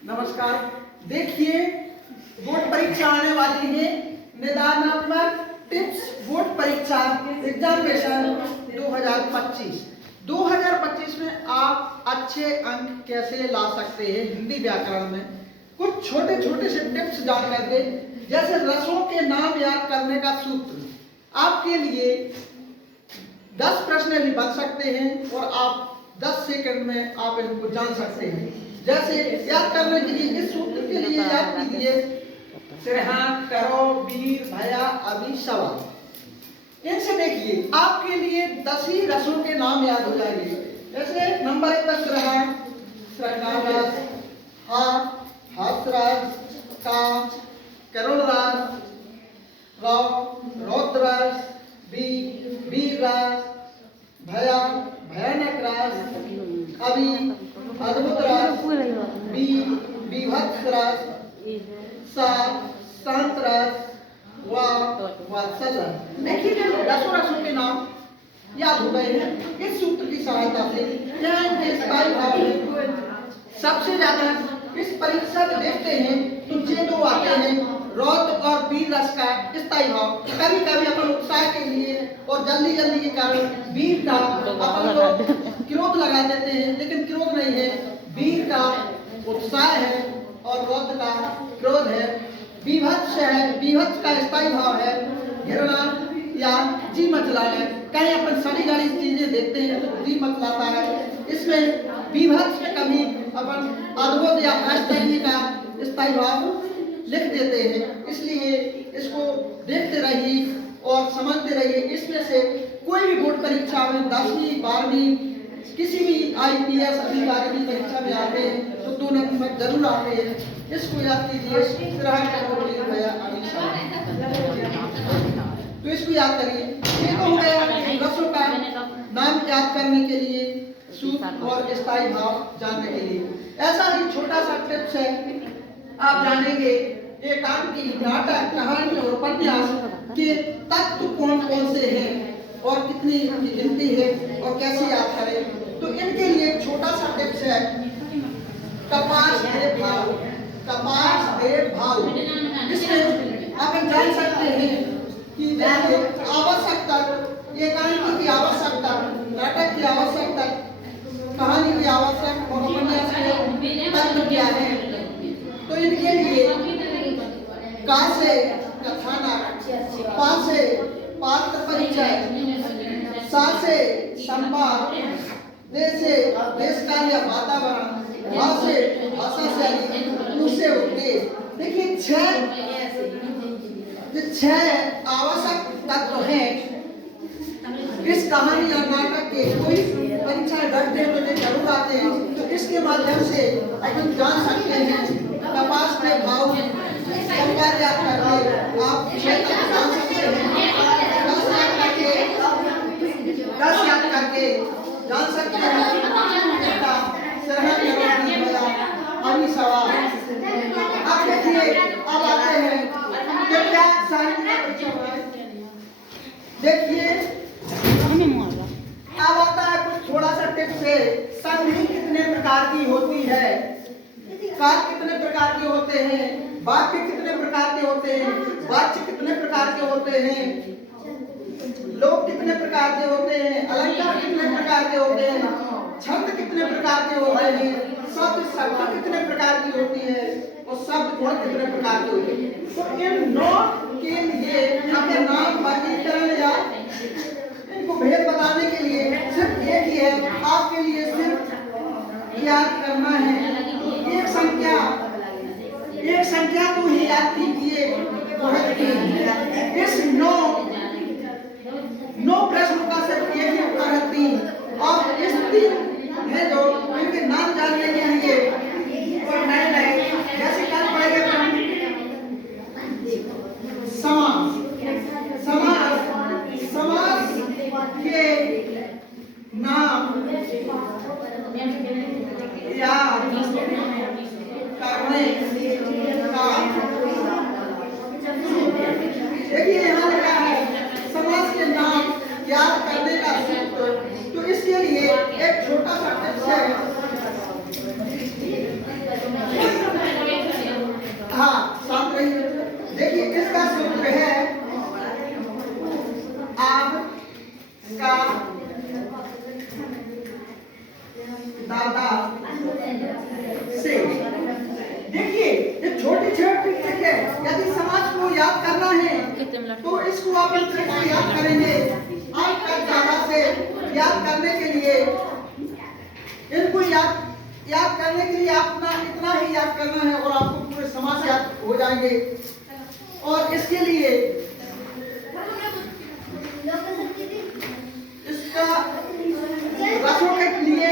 नमस्कार। देखिए, बोर्ड परीक्षा आने वाली है। निदानात्मक टिप्स बोर्ड परीक्षा एग्जामिनेशन 2025 में आप अच्छे अंक कैसे ला सकते हैं हिंदी व्याकरण में। कुछ छोटे छोटे से टिप्स जान लेंगे, जैसे रसों के नाम याद करने का सूत्र। आपके लिए 10 प्रश्न भी बन सकते हैं और आप 10 सेकंड में आप इनको जान सकते हैं। जैसे याद करने के लिए इस सूत्र के लिए याद कीजिए सिरहा, करो, वीर, भया, अभी, सवा। इनसे देखिए आपके लिए 10 ही रसों के नाम याद हो जाएंगे। जैसे नंबर 1 पर सिरहा, श्रृंगार रस, हास्य रस, काम, करुण रस, रौद्र रस, वीर रस, भया, भयानक रस, अभी, अद्भुत रस, विभत्स रस, शांत रस, वात्सल रस। देखिए रसों के नाम याद हो गए हैं इस सूत्र की सहायता से। यहाँ इनके स्थायी भाव सबसे ज्यादा इस परीक्षा में देखते हैं तो जे 2 आते हैं, रौद्र और वीर रस का स्थायी भाव। कभी कभी अपन उत्साह के लिए और जल्दी के कारण वीर का अपन लोग क्रोध लगा देते हैं, लेकिन क्रोध नहीं है, वीर का उत्साह है और रौद्र का क्रोध है। विभत्स है, विभत्स का स्थायी भाव है घृणा या जी मचलाना। कहीं अपन सड़ी गली चीजें देखते हैं तो जी मचलाता है। इसमें विभत्स में कभी अपन अद्भुत या आश्चर्य का स्थायी भाव लिख देते हैं। इसलिए इसको देखते रहिए और समझते रहिए। इसमें से कोई भी बोर्ड परीक्षा में 10वीं 12वीं किसी भी IPS अधिकारी की परीक्षा में आते हैं तो 2 नंबर जरूर आते हैं। इसको याद कीजिए, तो इसको याद करिए। ये तो हो गया रसों का नाम याद करने के लिए, सूत्र और स्थायी भाव जानने के लिए। ऐसा ही छोटा सा टिप्स है, आप जानेंगे एकांकी, नाटक, कहानी और उपन्यास के तत्व कौन कौन से हैं और कितनी गिनती है और कैसे याद करें। तो इनके लिए एक छोटा सा टिप्स है, कपास देव भाव। कपास देव भाव इसमें आप जान सकते हैं कि आवश्यकता, एकांकी की आवश्यकता, नाटक की आवश्यकता, कहानी की आवश्यकता और उपन्यास के तत्व क्या है। तो इनके लिए का से कथानक, पा से पात्र परिचय, सा से संवाद, दे से देश कार्य वातावरण, भा से भाषा शैली, उ से उद्देश्य। देखिए 6 आवश्यक तत्व हैं इस कहानी और नाटक के। कोई परीक्षा डरते हैं तो जरूर आते हैं, तो इसके माध्यम से अपन जान सकते हैं कपास के भाव संवाद याद करके आप 6 तत्व जान सकते हैं। 10 याद करके जान सकते हैं। अभी सवा। अब देखिए, अब आते हैं क्या देखिए, अब आता है कुछ थोड़ा सा टिप्स है। संधि कितने प्रकार की होती है, कार कितने प्रकार के होते हैं, वाक्य कितने प्रकार के होते हैं, वाच्य कितने प्रकार के होते हैं, लोग कितने प्रकार के होते हैं, अलंकार कितने प्रकार के होते हैं, छंद कितने प्रकार के होते हैं, शब्द शक्ति कितने प्रकार की होती है और शब्द गुण कितने प्रकार के होते हैं। तो इन 9 के लिए हमें नाम वर्गीकरण या इनको भेद बताने के लिए सिर्फ एक ही है, आपके लिए सिर्फ याद करना है। एक संख्या को ही याद कीजिए, इस 9 प्रश्नों का सिर्फ एक ही उत्तर है 3। और इस 3 है जो इनके नाम जानने के लिए और नए जैसे क्या पढ़ेंगे समास के नाम याद करने का। देखिए यहाँ लिखा है समास के नाम याद करने का सूत्र। तो इसके लिए एक छोटा सा टिप्स है, दादा से। देखिए ये छोटी छोटी ट्रिक है। यदि समाज को याद करना है तो इसको आप इस तरह से याद करेंगे। आपका दादा से याद करने के लिए इनको याद करने के लिए अपना इतना ही याद करना है और आपको पूरे समाज याद हो जाएंगे। और इसके लिए इसका रसों के लिए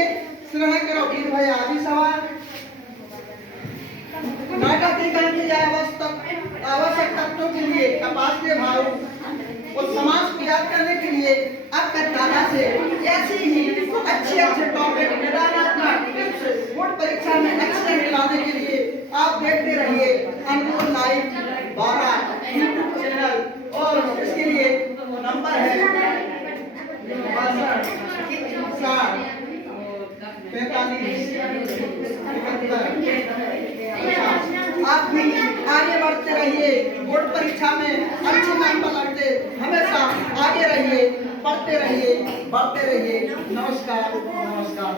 श्रवण करो वीर भाई आदि सवाल नाटक की करने आवश्यक तत्वों के लिए कपास के भाव और समाज को याद करने के लिए आपका दादा से ऐसी ही अच्छे टॉपिक निदानात्मक टिप्स बोर्ड परीक्षा में अच्छे दिलाने के लिए आप देखते रहिए अनमोल लाइव 12 यूट्यूब चैनल। और इसके लिए नंबर है 62 आप भी आगे बढ़ते रहिए। बोर्ड परीक्षा में अच्छे नंबर लाते हमेशा आगे रहिए, पढ़ते रहिए, बढ़ते रहिए। नमस्कार नमस्कार।